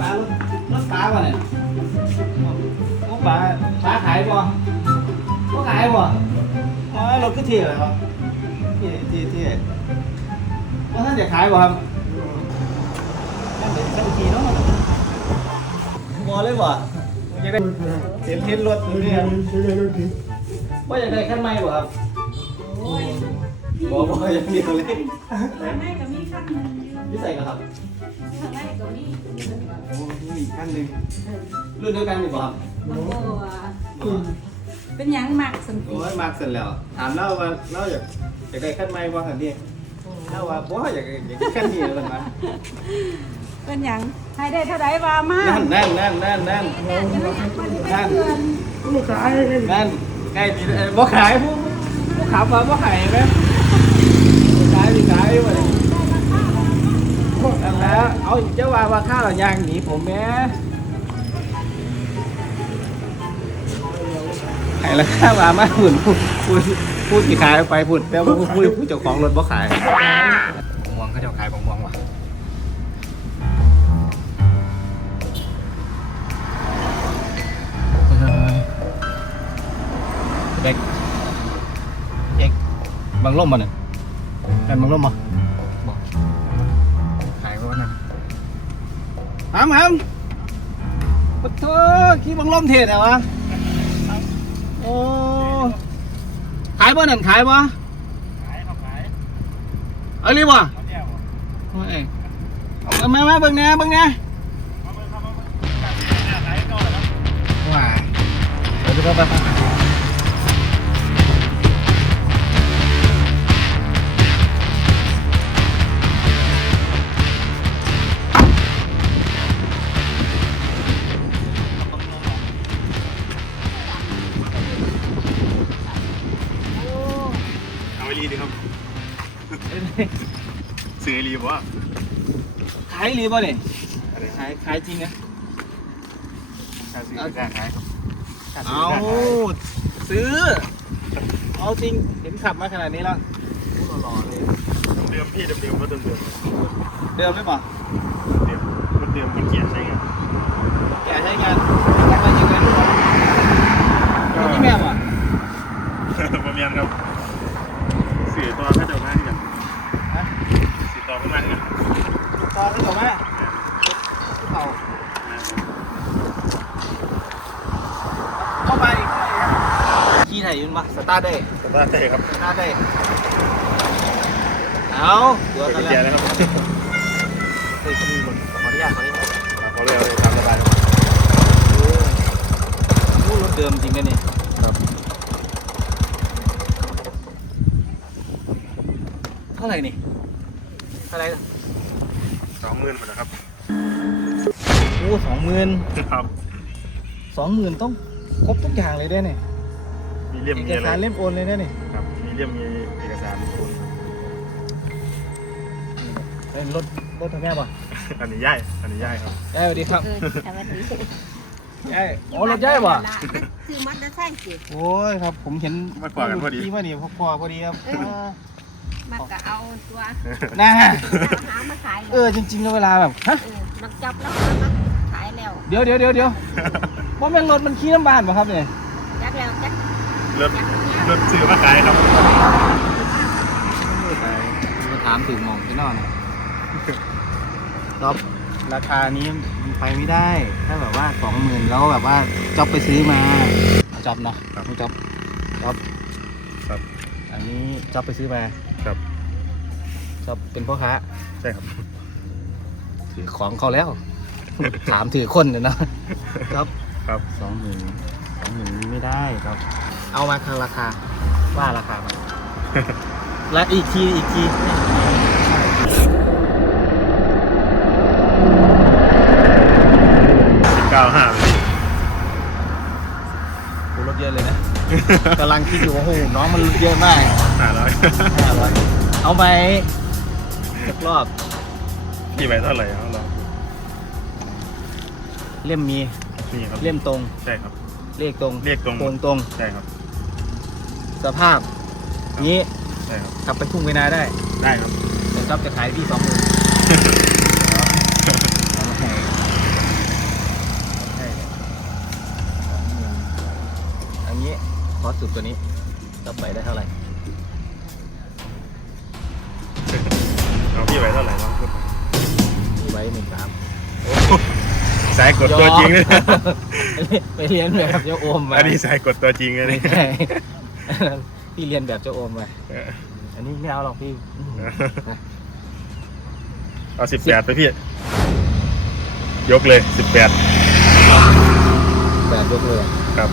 ปลารถรถปลาป่ะเนี่ยรถปลาปลาขายป่ะก็ขายป่ะอ๋อรถก็เที่ยวเหรอเที่ยวเที่ยวเที่ยวว่าท่านจะขายป่ะครับนั่นเป็นขั้นทีเนาะบอเลยป่ะอยากได้เสียงเทนรถนี่ว่าอยากได้ขั้นไม่ป่ะครับ บอกบอกอย่างเดียวเลยข้างในก็มีข้างหนึงอยู่นี่ใส่กันครับข้างในก็มีโอ้นี่อีกขั้นหนึ่งรุ่นเดียวกันอยู่ป่ะครับโอ้โหเป็นหยังหมักสันติโอ้ยมากเสร็จแล้ว ถามเล่าว่าเล่าอยากอยากได้ขั้นไม่ว่ากันดิเล่าว่าบ่อยากอยากได้ขั้นนี้แล้วนะเป็นหยังให้ได้เท่าไหร่ว่ามานั่นนั่นนั่นนั่นนั่นนั่นจะไม่ยังมันจะเป็นเพื่อนนั่นใกล้ปีเอ้ยบ่ขายผู้ผู้ขับมาบ่ขายไหม บ่ขายสิขายบ่เลยนั่นแหล้วเอาเจ้าว่าว่าข้าวหรือยางหนีผมแม่ขายแล้วข้าวมามาหุ่นพูดพูดพูดกี่ขายไปพูดแต่ว่าพูดพูดเจ้าของรถบ่ขายบม่วงเขาจ้าขายบม่วงว่ะเด็กเอกบังล่มมาเนี่ย กันบังล่มมาบอกขายว่านั่นหามหามปะโถอขี้บังล่มเทศเหรอวะโอ้ขายบ่นั่นขายบ่ขายครับขายเอารีบบ่มาเที่ยวโอ้ยเอามามาเบิ่งแน่เบิ่งแน่มาเบิ่งเบิ่ยว้ายเดี๋ยวดูไปไปไป ขายรีบ่เนี่ยขายขายจริงนะถ้าซื้อไม่ได้ขายครับเอาซื้อ เอาจริงเห็นขับมาขนาดนี้แล้วพูดหล่อๆเลยเดิมพี่เดิมเดิมก็เดิมเดิมเดิมไหมป่ะเดิมมันเดิมมันเกียร์ใช่ไงแกใช้งานยังไงยังไงรู้ป่ะรู้ที่แม่ป่ะประเมียนครับสื่อตัวถ้าเดิมมากกันฮะสื่อตัวประมาณกัน ตอนนี้ถูกไหมเขาเข้าไปขี้ไทยยืนป่ะสตาร์ทได้สตาร์ทได้ครับสตาร์ทได้เอาตัวเปิดกันกุญแจแล้วนะครับเฮ้ยขี้มันขออนุญาตขออนุญาตเขาเรียกเลยตามสบายครับโอ้รถเดิมจริงกันนี่ครับเท่าไหร่นี่เท่าไหร่ส องหมื่นหมดนะครับโอ้สองหมื่นครับสองหมื่นต้องครบทุกอย่างเลยได้เนี่ยมีเลี่ยมเอมีกอะไรสารเล่มโอนเลยได้เนี่ยครับมีเลี่ยมมีเอกสารเป็นรถรถทางแม่ป่ะอันนี้ย่ายอันนี้ย่ายครับยายสวัสดีครับเออสวัสดียายอ๋อรถยายป่ะคือมันจะใช่สิโอ้ยครับผมเห็นมาขวากันพอดี ที่ว่านี่พอพอพอดีครับ มันก็เอาตัวน่าหามาขายเออจริงๆแล้วเวลาแบบฮะเออมันจับแล้วมันมาขายแล้วเดี๋ยวเดี๋ยวเดี๋ยวเดี๋ยวว่าแม่งรถมันขี้น้ำบานป่ะครับเนี่ยจักแล้วจักรถจักเนี่ยรถซื้อมาขายครับมาถามถึงมองที่นอนจ็อบราคานี้มันไปไม่ได้ ถ้าแบบว่าสองหมื่นแล้วแบบว่าจ็อบไปซื้อมาเอาจ็อบเนาะครับไม่จ็อบจ็อบครับอั นนี้จ็อบไปซื้อมาครับจ็อบเป็นพ่อค้าใช่ครับ ถือของเขาแล้ว ถามถือคนเนี่ยนะจ็อบครับสองหมื่นสองหมื่นนี้ไม่ได้ครับ เอามาคางราคา ว่าราคามาและอีกทีอีกที เยอะเลยนะ กำลังคิดอยู่ว่าโอ้โหน้องมันเยอะมากห้าร้อยห้าร้อยเอาไปสักรอบกี่ใบเท่าไหร่ครับเราเล่มมีนี่ครับเล่มตรง ใช่ครับ เลขตรงเลขตรง โคนตรง ใช่ครับ สภาพ นี้ใช่ครับ ขับไปทุ่งเวนาได้ได้ครับแต่จ๊อบจะขายพี่สองหมื่น สุดกว่านี้จะไปได้เท่าไหร่เอาพี่ไว้เท่าไหร่น้องพูดมามีไว้หนึ่งสามสายกดตัวจริงเลยไปเรียนแบบเจ้าโอมมาอันนี้สายกดตัวจริงเลยไม่นี่ใช่พี่เรียนแบบเจ้าโอมมาเอออันนี้ไม่เอาหรอกพี่อืมเอาสิบแปดไปพี่ ยกเลยสิบแปดแบบยกเลย ครับ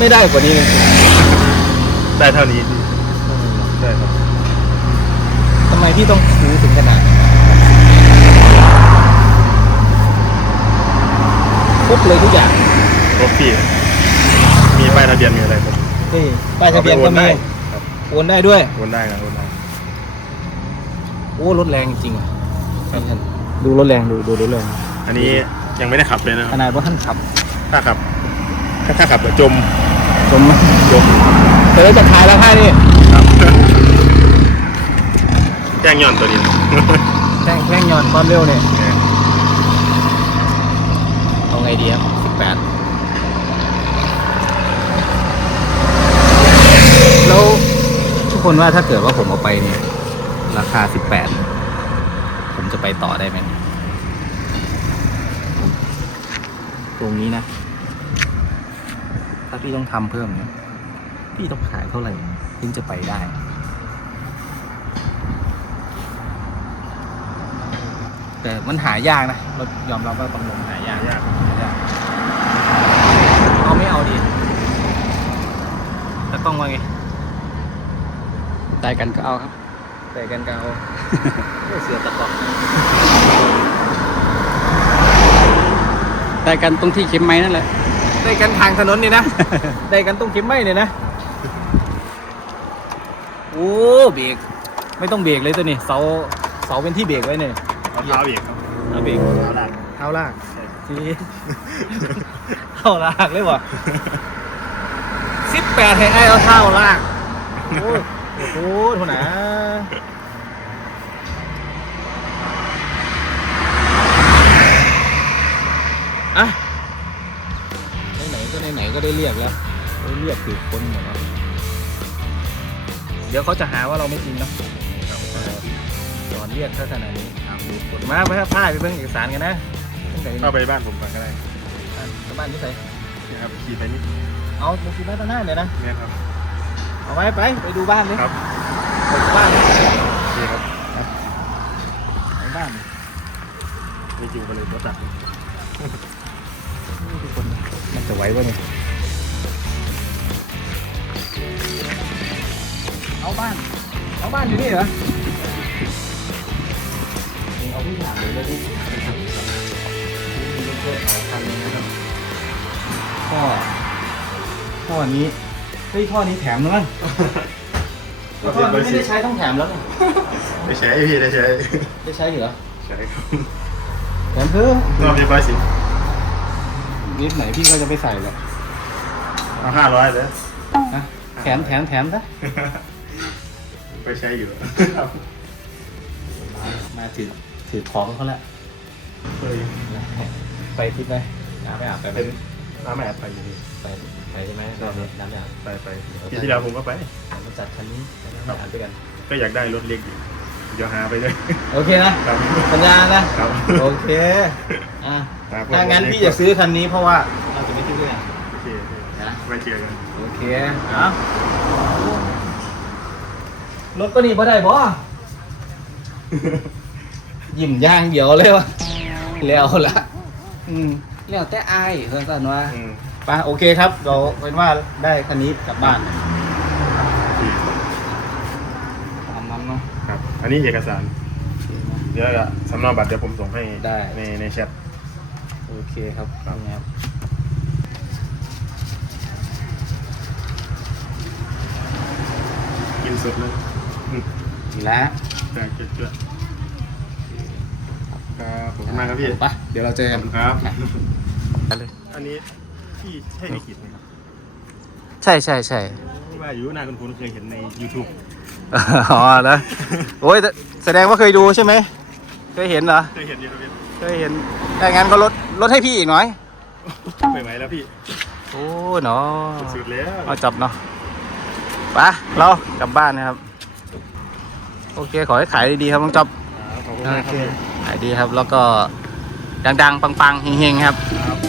ไม่ได้กว่านี้เลยได้เท่านี้พี่ได้ครับทำไมพี่ต้องซื้อถึงขนาดนั้นครบเลยทุกอย่างครบพี่มีป้ายทะเบียนมีอะไรครับนี่ป้ายทะเบียนก็อาไปมีโอได้ครับโอนได้ด้วยโอนได้นะโอนได้โอ้รถแรงจริงอะดูรถแรงดูดูรถแรงอันนี้ยังไม่ได้ขับเลยนะคขรับนาดว่าท่านขับ ถ้าขับ ถ้าถ้าขับจะจม จมจมเธอจะขายแล้วค่านี่ครับแจ้งย้อนตัวนี้แท่งแท่งย้อนความเร็วเนี่ยเอาไงดีครับสิบแปดแล้วทุกคนว่าถ้าเกิดว่าผมเอาไปเนี่ย ราคาสิบแปดผมจะไปต่อได้ไหมตรงนี้นะ ถ้าพี่ต้องทำเพิ่มเนี่ยพี่ต้องขายเท่าไหร่ถึงจะไปได้ แต่มันหายากนะเรายอมรับว่าบางลมหายากยากหายากเอาไม่เอาดีแต่ต้องว่าไงได้กันก็เอาครับแต่กันกเอาเสือตะกอกได้กันตรงที่เข็มไม้นั่นแหละ ได้กันทางถนนนี่นะ ได้กันตรงเข็มไม้เนี่ยนะ โอ้เบรกไม่ต้องเบรกเลยตัวนี้ เสาเสาเป็นที่เบรกไว้เนี่ยเอาเท้าอีกครับเอาเบรกเท้าลากเท้าลากทีเท้าลากเลยวะสิบแปดให้ไอ้เอาเท้าลาก โอ้ยโอ้โหโทษนะอะไหนๆก็ ไหนๆก็ได้เรียกแล้วได้เรียกถือคนเหมือนกันเดี๋ยวเขาจะหาว่าเราไม่จริงเนอะเออตอนเรียกถ้าขนาดนี้เอาดูกดมาไปถ้าพลาดไปเบิ่งเอกสารกันนะตั้งแต่เข้าไปบ้านผมก่อนก็ได้บ้านที่ไหนนะครับขี่ไปนิดเอาบุกินได้ตั้งหน้าเลยนะเนี่ยครับเอาไว้ไปไปดูบ้านเลยครับไปดูบ้านเลยโอเคครับไปบ้านนี่จูงไปเลยรถตัดทุกคนมันจะไหวป่ะเนี่ย เอาบ้าน เอาบ้านอยู่นี่เหรอเอาที่ถามเลยแล้วที่เอาคันนี้นะครับท่อท่อนี้เฮ้ยท่อนี้แถมแล้วมั้งท่อนี้ไม่ได้ใช้ต้องแถมแล้วเนี่ยได้ใช้พี่ได้ใช้ได้ใช้เหรอใช้ครับแถมเพิ่มรอบเรียบร้อยสินิดไหนพี่ก็จะไปใส่แหละเอาห้าร้อยเลยนะแถมแถมแถมซะ ไปใช้อยู่ครับมาถือถือของเขาแล้วเฮ้ยไปทิพย์ไหมน้ำไม่อาบไปไหมเป็นน้ำแอบไปอยู่ดีไปไปใช่ไหมรอบนี้น้ำไม่อาบไปไปปีที่แล้วผมก็ไปเดี๋ยวมาจัดคันนี้ไปน้ำไม่อาบด้วยกัน ก็อยากได้รถเล็กอยู่เดี๋ยวหาไปเลยโอเคนะครับสัญญานะครับโอเคอะครับถ้างั้นพี่จะซื้อคันนี้เพราะว่าเราจะไม่ซื้อด้วยกันโอเคโอเคนะไว้เจอกันโอเคเอา รถก็นี่พอได้บ่ยิ้มย่างเดียวเลยวะแล้วละอืมแล้วแต่อายเพื่อนๆว่าอืมไปโอเคครับ เราเป็นว่าได้คันนี้กลับบ้านโอเคตามนั้นเนาะครับ อันนี้เอกสารเดี๋ยวจะสำเนาบัตรเดี๋ยวผมส่งให้ได้ ในในแชท โอเคครับครับ นี่ครับกินสดเลยอืม นี่แหล้วแต่เจืดๆครับผมมากครับพี่ไปเดี๋ยวเราเจอขกัอบน คุณครับ อันนี้ที่ใช่ลิขิตไหมครับใช่ใช่ใช่ ว่าอยู่นานคุณคุณเคยเห็นใน YouTube อ๋อนะโอ้ยแสดงว่าเคยดูใช่ไหม เคยเห็นเหรอ เคยเห็นอยู่ครับพี่เคยเห็นถ้างั้นก็ลดลดให้พี่อีกหน่อยไม่ไหวแล้วพี่โอ้เนาะสุดแล้ว เอาจับเนาะไปเรากลับบ้านนะครับ โอเค ขอให้ขายดีๆครับน้องจับขอบคุณมากครับขายดีครับ แล้วก็ดังๆ ปังๆเฮงๆครับ ครับ